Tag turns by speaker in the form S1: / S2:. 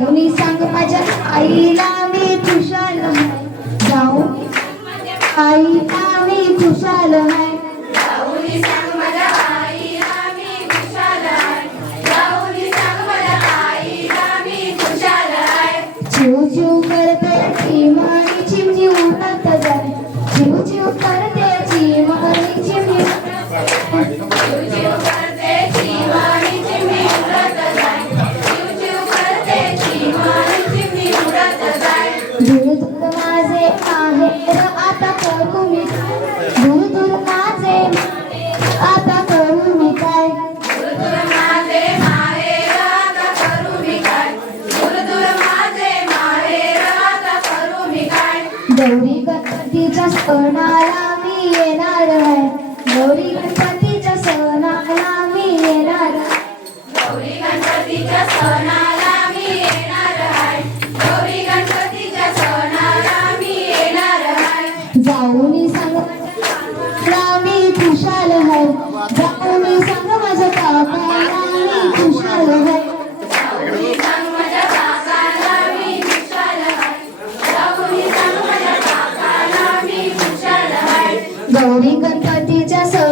S1: जाऊनी सांग माझ्या आईला मी खुशाल जाऊन आईला मी खुशाल आहे. चिव चिव करते गौरी गणपतीच्या सणाला मी येणार आहे. गौरी गणपतीच्या सणाला मी येणार आहे. जाऊनी सांग माझ्या मी खुशाल आहे. जाऊनी गौरी गणपतीच्या सणाला